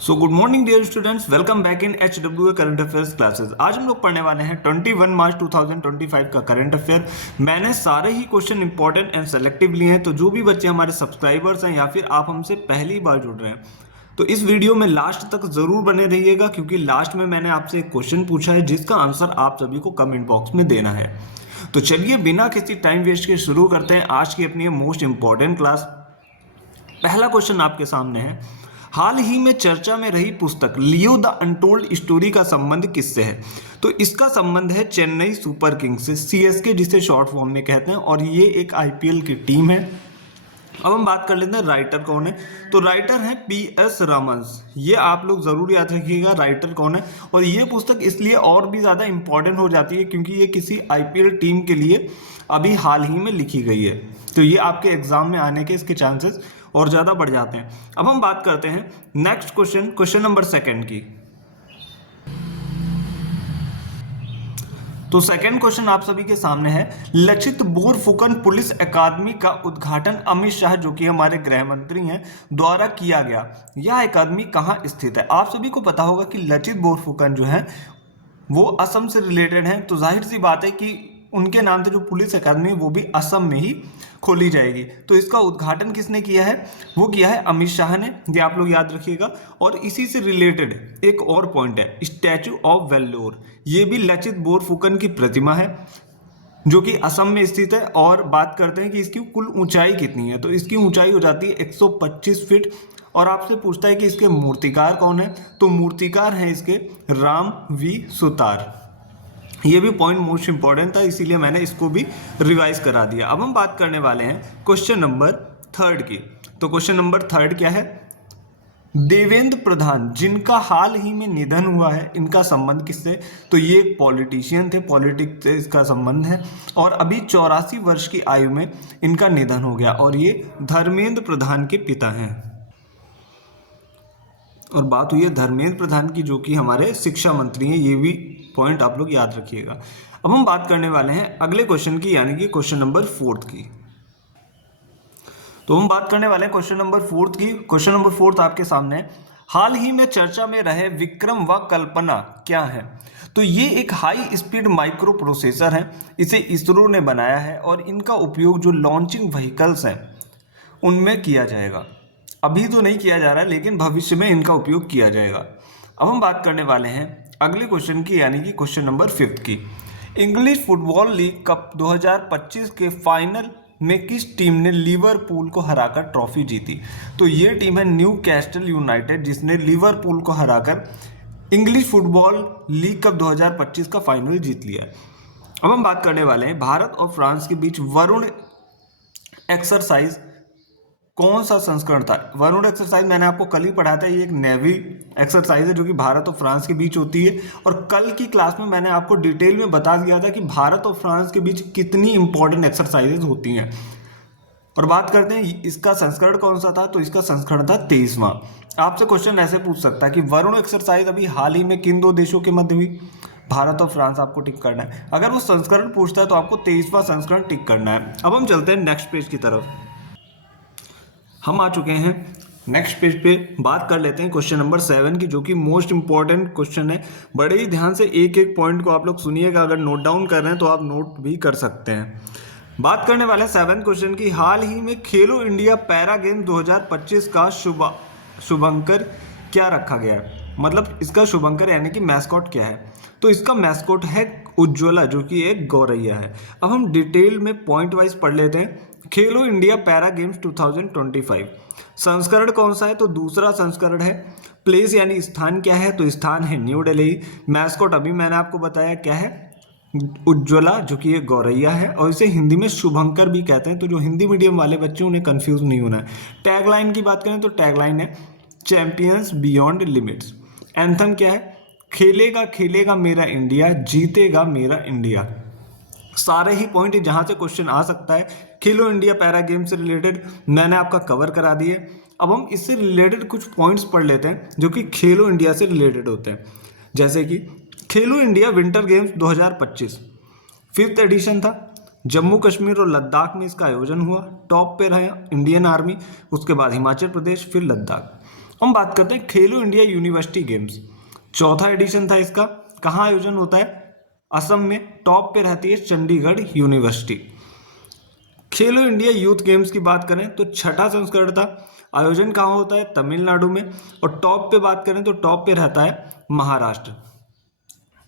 So good morning dear students, welcome back in HWA current affairs classes. आज हम लोग पढ़ने वाले हैं 21 मार्च 2025 का करंट अफेयर। मैंने सारे ही क्वेश्चन इंपॉर्टेंट एंड सेलेक्टिव लिए हैं, तो जो भी बच्चे हमारे सब्सक्राइबर्स हैं या फिर आप हमसे पहली बार जुड़ रहे हैं तो इस वीडियो में लास्ट तक जरूर बने रहिएगा, क्योंकि लास्ट में मैंने आपसे एक क्वेश्चन पूछा है जिसका आंसर आप सभी को कमेंट बॉक्स में देना है। तो चलिए बिना किसी टाइम वेस्ट के शुरू करते हैं आज की अपनी मोस्ट इंपॉर्टेंट क्लास। पहला क्वेश्चन आपके सामने है, हाल ही में चर्चा में रही पुस्तक लियो द अनटोल्ड स्टोरी का संबंध किससे है? तो इसका संबंध है चेन्नई सुपर किंग्स से, CSK जिसे शॉर्ट फॉर्म में कहते हैं, और ये एक IPL की टीम है। अब हम बात कर लेते हैं राइटर कौन है। तो राइटर है PS रमन्स। ये आप लोग जरूर याद रखिएगा राइटर कौन है। और ये पुस्तक इसलिए और भी ज़्यादा इंपॉर्टेंट हो जाती है क्योंकि ये किसी IPL टीम के लिए अभी हाल ही में लिखी गई है, तो ये आपके एग्जाम में आने के इसके चांसेस और ज़्यादा बढ़ जाते हैं। अब हम बात करते हैं नेक्स्ट क्वेश्चन नंबर 2 की। तो सेकंड क्वेश्चन आप सभी के सामने है, लचित बोरफुकन पुलिस अकादमी का उद्घाटन अमित शाह, जो कि हमारे गृह मंत्री हैं, द्वारा किया गया। यह अकादमी कहाँ स्थित है? आप सभी को पता होगा कि लचित बोरफुकन जो है वो असम से रिलेटेड हैं, तो जाहिर सी बात है कि उनके नाम से जो पुलिस अकादमी है वो भी असम में ही खोली जाएगी। तो इसका उद्घाटन किसने किया है? वो किया है अमित शाह ने, ये आप लोग याद रखिएगा। और इसी से रिलेटेड एक और पॉइंट है, स्टैचू ऑफ वेल्लोर, ये भी लचित बोरफुकन की प्रतिमा है जो कि असम में स्थित है। और बात करते हैं कि इसकी कुल ऊंचाई कितनी है, तो इसकी ऊंचाई हो जाती है 125 फीट। और आपसे पूछता है कि इसके मूर्तिकार कौन है, तो मूर्तिकार हैं इसके राम वी सुतार। ये भी पॉइंट मोस्ट इंपॉर्टेंट था, इसीलिए मैंने इसको भी रिवाइज करा दिया। अब हम बात करने वाले हैं क्वेश्चन नंबर 3 की। तो क्वेश्चन नंबर 3 क्या है? देवेंद्र प्रधान, जिनका हाल ही में निधन हुआ है, इनका संबंध किससे? तो ये एक पॉलिटिशियन थे, पॉलिटिक्स से इसका संबंध है। और अभी 84 वर्ष की आयु में इनका निधन हो गया, और ये धर्मेंद्र प्रधान के पिता हैं। और बात हुई है धर्मेंद्र प्रधान की, जो कि हमारे शिक्षा मंत्री हैं, ये भी पॉइंट आप लोग याद रखिएगा। अब हम बात करने वाले हैं अगले क्वेश्चन की, यानी कि क्वेश्चन नंबर 4 की। तो हम बात करने वाले हैं क्वेश्चन नंबर 4 की। क्वेश्चन नंबर 4 आपके सामने है, हाल ही में चर्चा में रहे विक्रम व कल्पना क्या है? तो ये एक हाई स्पीड माइक्रो प्रोसेसर है, इसे इसरो ने बनाया है, और इनका उपयोग जो लॉन्चिंग व्हीकल्स हैं उनमें किया जाएगा। अभी तो नहीं किया जा रहा है, लेकिन भविष्य में इनका उपयोग किया जाएगा। अब हम बात करने वाले हैं अगले क्वेश्चन की, यानी कि क्वेश्चन नंबर 5 की। इंग्लिश फुटबॉल लीग कप 2025 के फाइनल में किस टीम ने लिवरपूल को हराकर ट्रॉफी जीती? तो ये टीम है न्यू कैस्टल यूनाइटेड, जिसने लिवरपूल को हराकर इंग्लिश फुटबॉल लीग कप 2025 का फाइनल जीत लिया है। अब हम बात करने वाले हैं भारत और फ्रांस के बीच वरुण एक्सरसाइज कौन सा संस्करण था? वरुण एक्सरसाइज मैंने आपको कल ही पढ़ाया था, ये एक नेवी एक्सरसाइज है जो कि भारत और फ्रांस के बीच होती है। और कल की क्लास में मैंने आपको डिटेल में बता दिया था कि भारत और फ्रांस के बीच कितनी इंपॉर्टेंट एक्सरसाइजेज होती हैं। और बात करते हैं इसका संस्करण कौन सा था, तो इसका संस्करण था 23वां। आपसे क्वेश्चन ऐसे पूछ सकता है कि वरुण एक्सरसाइज अभी हाल ही में किन दो देशों के मध्य हुई? भारत और फ्रांस आपको टिक करना है। अगर वो संस्करण पूछता है तो आपको 23वां संस्करण टिक करना है। अब हम चलते हैं नेक्स्ट पेज की तरफ। हम आ चुके हैं नेक्स्ट पेज पे। बात कर लेते हैं क्वेश्चन नंबर 7 की, जो कि मोस्ट इंपॉर्टेंट क्वेश्चन है। बड़े ही ध्यान से एक एक पॉइंट को आप लोग सुनिएगा, अगर नोट डाउन कर रहे हैं तो आप नोट भी कर सकते हैं। बात करने वाले हैं 7 क्वेश्चन की। हाल ही में खेलो इंडिया पैरा गेम 2025 का शुभंकर क्या रखा गया है? मतलब इसका शुभंकर यानी कि मैस्कॉट क्या है? तो इसका मैस्कॉट है उज्ज्वला, जो कि एक गौरैया है। अब हम डिटेल में पॉइंट वाइज पढ़ लेते हैं। खेलो इंडिया पैरा गेम्स 2025 संस्करण कौन सा है? तो दूसरा संस्करण है। प्लेस यानी स्थान क्या है? तो स्थान है न्यू दिल्ली। मैस्कॉट अभी मैंने आपको बताया क्या है, उज्ज्वला, जो कि एक गौरैया है, और इसे हिंदी में शुभंकर भी कहते हैं। तो जो हिंदी मीडियम वाले बच्चे उन्हें कंफ्यूज नहीं होना है। टैगलाइन की बात करें तो टैगलाइन है चैंपियंस बियॉन्ड लिमिट्स। एंथम क्या है? खेलेगा खेलेगा मेरा इंडिया, जीतेगा मेरा इंडिया। सारे ही पॉइंट जहां से क्वेश्चन आ सकता है खेलो इंडिया पैरा गेम से रिलेटेड मैंने आपका कवर करा दिए। अब हम इससे रिलेटेड कुछ पॉइंट्स पढ़ लेते हैं जो कि खेलो इंडिया से रिलेटेड होते हैं। जैसे कि खेलो India winter games 2025 5th addition था। जम्मू कश्मीर और लद्दाख में इसका आयोजन हुआ। टॉप पे रहे इंडियन आर्मी, उसके बाद हिमाचल प्रदेश, फिर लद्दाख। हम बात करते हैं खेलो इंडिया यूनिवर्सिटी गेम्स, चौथा एडिशन था इसका। कहाँ आयोजन होता है? असम में। टॉप पे रहती है चंडीगढ़ यूनिवर्सिटी। खेलो इंडिया यूथ गेम्स की बात करें तो छठा संस्करण था। आयोजन कहाँ होता है? तमिलनाडु में। और टॉप पे बात करें तो टॉप पे रहता है महाराष्ट्र।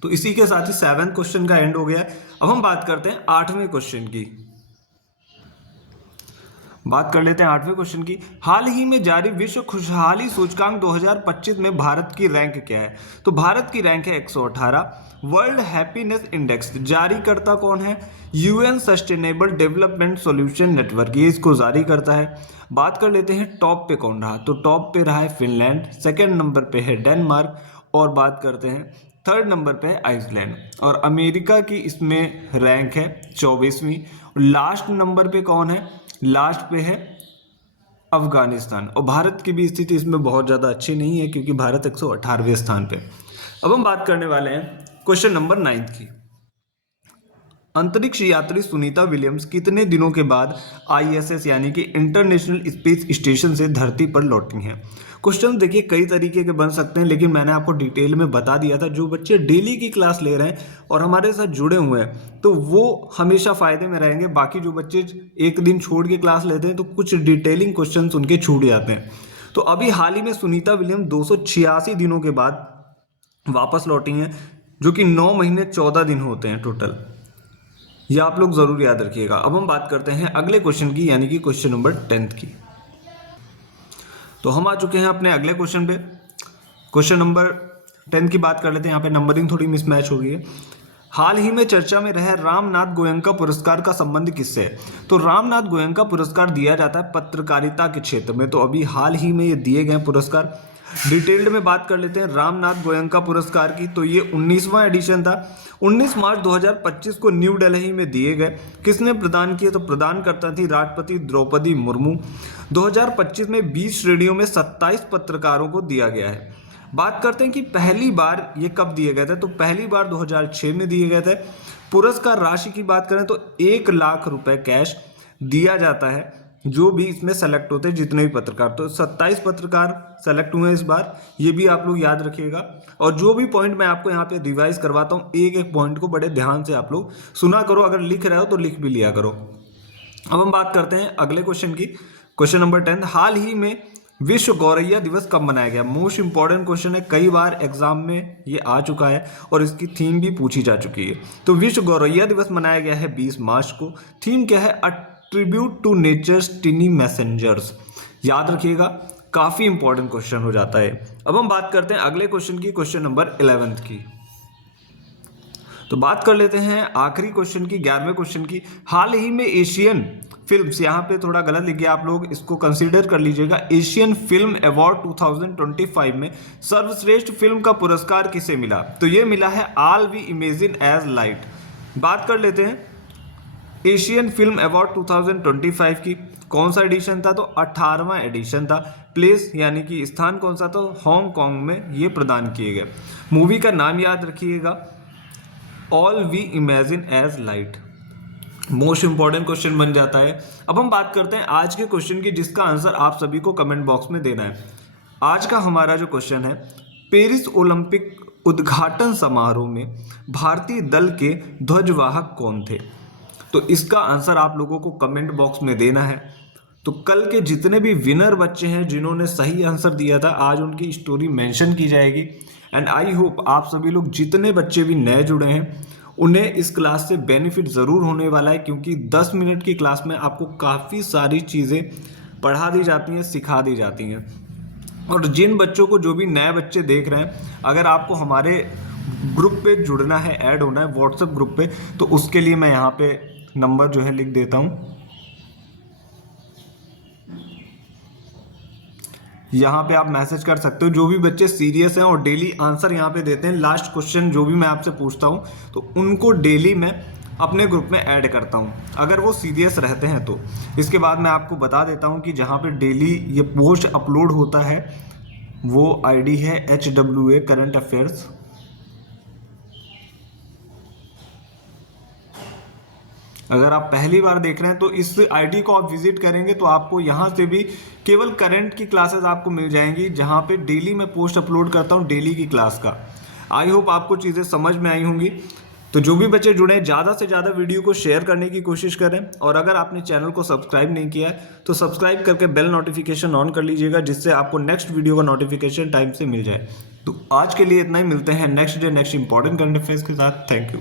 तो इसी के साथ ही 7वें क्वेश्चन का एंड हो गया है। अब हम बात करते हैं 8वें क्वेश्चन की। बात कर लेते हैं 8वें क्वेश्चन की। हाल ही में जारी विश्व खुशहाली सूचकांक 2025 में भारत की रैंक क्या है? तो भारत की रैंक है 118। वर्ल्ड हैप्पीनेस इंडेक्स जारीकर्ता कौन है? UN sustainable development solution network, ये इसको जारी करता है। बात कर लेते हैं टॉप पे कौन रहा, तो टॉप पे रहा है फिनलैंड, सेकेंड नंबर पे है डेनमार्क, और बात करते हैं थर्ड नंबर पे है आइसलैंड, और अमेरिका की इसमें रैंक है 24वीं। लास्ट नंबर पे कौन है? लास्ट पे है अफगानिस्तान। और भारत की भी स्थिति इसमें बहुत ज़्यादा अच्छी नहीं है क्योंकि भारत 118वें स्थान पे। अब हम बात करने वाले हैं क्वेश्चन नंबर 9 की। अंतरिक्ष यात्री सुनीता विलियम्स कितने दिनों के बाद आईएसएस यानी कि इंटरनेशनल स्पेस स्टेशन से धरती पर लौटी हैं? क्वेश्चन देखिए कई तरीके के बन सकते हैं, लेकिन मैंने आपको डिटेल में बता दिया था। जो बच्चे डेली की क्लास ले रहे हैं और हमारे साथ जुड़े हुए हैं तो वो हमेशा फायदे में रहेंगे। बाकी जो बच्चे एक दिन छोड़ के क्लास लेते हैं तो कुछ डिटेलिंग क्वेश्चन उनके छूट जाते हैं। तो अभी हाल ही में सुनीता विलियम 286 दिनों के बाद वापस लौटी हैं, जो कि 9 महीने 14 दिन होते हैं टोटल। यह आप लोग जरूर याद रखिएगा। अब हम बात करते हैं अगले क्वेश्चन की, यानी कि क्वेश्चन नंबर 10 की। तो हम आ चुके हैं अपने अगले क्वेश्चन पे। क्वेश्चन नंबर 10 की बात कर लेते हैं। यहाँ पे नंबरिंग थोड़ी मिसमैच हो गई है। हाल ही में चर्चा में रहे रामनाथ गोयनका पुरस्कार का संबंध किससे है? तो रामनाथ गोयनका पुरस्कार दिया जाता है पत्रकारिता के क्षेत्र में। तो अभी हाल ही में ये दिए गए पुरस्कार। डिटेल्ड में बात कर लेते हैं रामनाथ गोयनका पुरस्कार की। तो ये 19वां एडिशन था। 19 मार्च 2025 को न्यू दिल्ली में दिए गए। किसने प्रदान किए? तो प्रदान करता थी राष्ट्रपति द्रौपदी मुर्मू। 2025 में 20 श्रेणियों में 27 पत्रकारों को दिया गया है। बात करते हैं कि पहली बार ये कब दिए गए थे? तो पहली बार 2006 में दिए गए थे। पुरस्कार राशि की बात करें तो 1 लाख रुपए कैश दिया जाता है जो भी इसमें सेलेक्ट होते हैं, जितने भी पत्रकार। तो 27 पत्रकार सेलेक्ट हुए इस बार, ये भी आप लोग याद रखिएगा। और जो भी पॉइंट मैं आपको यहाँ पे रिवाइज करवाता हूँ, एक एक पॉइंट को बड़े ध्यान से आप लोग सुना करो। अगर लिख रहे हो तो लिख भी लिया करो। अब हम बात करते हैं अगले क्वेश्चन की। क्वेश्चन नंबर 10, हाल ही में विश्व गौरैया दिवस कब मनाया गया? मोस्ट इंपॉर्टेंट क्वेश्चन है, कई बार एग्जाम में ये आ चुका है और इसकी थीम भी पूछी जा चुकी है। तो विश्व गौरैया दिवस मनाया गया है 20 मार्च को। थीम क्या है? A tribute to nature's tiny messengers. याद रखिएगा, काफी इंपॉर्टेंट क्वेश्चन हो जाता है। अब हम बात करते हैं अगले क्वेश्चन की, क्वेश्चन नंबर 11 की। तो बात कर लेते हैं आखिरी क्वेश्चन की, 11वें क्वेश्चन की। हाल ही में एशियन फिल्म्स, यहाँ पे थोड़ा गलत लिख गया, आप लोग इसको कंसीडर कर लीजिएगा। एशियन फिल्म अवार्ड 2025 में सर्वश्रेष्ठ फिल्म का पुरस्कार किसे मिला? तो ये मिला है all we imagine as light. बात कर लेते हैं एशियन फिल्म अवार्ड 2025 की। कौन सा एडिशन था? तो 18वां एडिशन था। प्लेस यानी कि स्थान कौन सा? तो हांगकांग में ये प्रदान किए गए। मूवी का नाम याद रखिएगा, all we imagine as light. Most important question बन जाता है। अब हम बात करते हैं आज के क्वेश्चन की, जिसका आंसर आप सभी को कमेंट बॉक्स में देना है। आज का हमारा जो क्वेश्चन है, पेरिस ओलंपिक उद्घाटन समारोह में भारतीय दल के ध्वजवाहक कौन थे? तो इसका आंसर आप लोगों को कमेंट बॉक्स में देना है। तो कल के जितने भी विनर बच्चे हैं जिन्होंने सही आंसर दिया था, आज उनकी स्टोरी मेंशन की जाएगी। एंड आई होप आप सभी लोग, जितने बच्चे भी नए जुड़े हैं, उन्हें इस क्लास से बेनिफिट ज़रूर होने वाला है, क्योंकि 10 मिनट की क्लास में आपको काफ़ी सारी चीज़ें पढ़ा दी जाती हैं, सिखा दी जाती हैं। और जिन बच्चों को, जो भी नए बच्चे देख रहे हैं, अगर आपको हमारे ग्रुप पे जुड़ना है, ऐड होना है व्हाट्सएप ग्रुप पे, तो उसके लिए मैं यहाँ पे नंबर जो है लिख देता हूँ। यहाँ पे आप मैसेज कर सकते हो। जो भी बच्चे सीरियस हैं और डेली आंसर यहाँ पे देते हैं, लास्ट क्वेश्चन जो भी मैं आपसे पूछता हूँ तो उनको डेली मैं अपने ग्रुप में ऐड करता हूँ, अगर वो सीरियस रहते हैं तो। इसके बाद मैं आपको बता देता हूँ कि जहाँ पे डेली ये पोस्ट अपलोड होता है वो आईडी है HWA करंट अफेयर्स। अगर आप पहली बार देख रहे हैं तो इस आईडी को आप विजिट करेंगे तो आपको यहाँ से भी केवल करंट की क्लासेस आपको मिल जाएंगी, जहाँ पे डेली मैं पोस्ट अपलोड करता हूँ डेली की क्लास का। आई होप आपको चीज़ें समझ में आई होंगी। तो जो भी बच्चे जुड़े हैं ज़्यादा से ज़्यादा वीडियो को शेयर करने की कोशिश करें, और अगर आपने चैनल को सब्सक्राइब नहीं किया है तो सब्सक्राइब करके बेल नोटिफिकेशन ऑन कर लीजिएगा, जिससे आपको नेक्स्ट वीडियो का नोटिफिकेशन टाइम से मिल जाए। तो आज के लिए इतना ही, मिलते हैं next day next important current affairs के साथ। Thank you.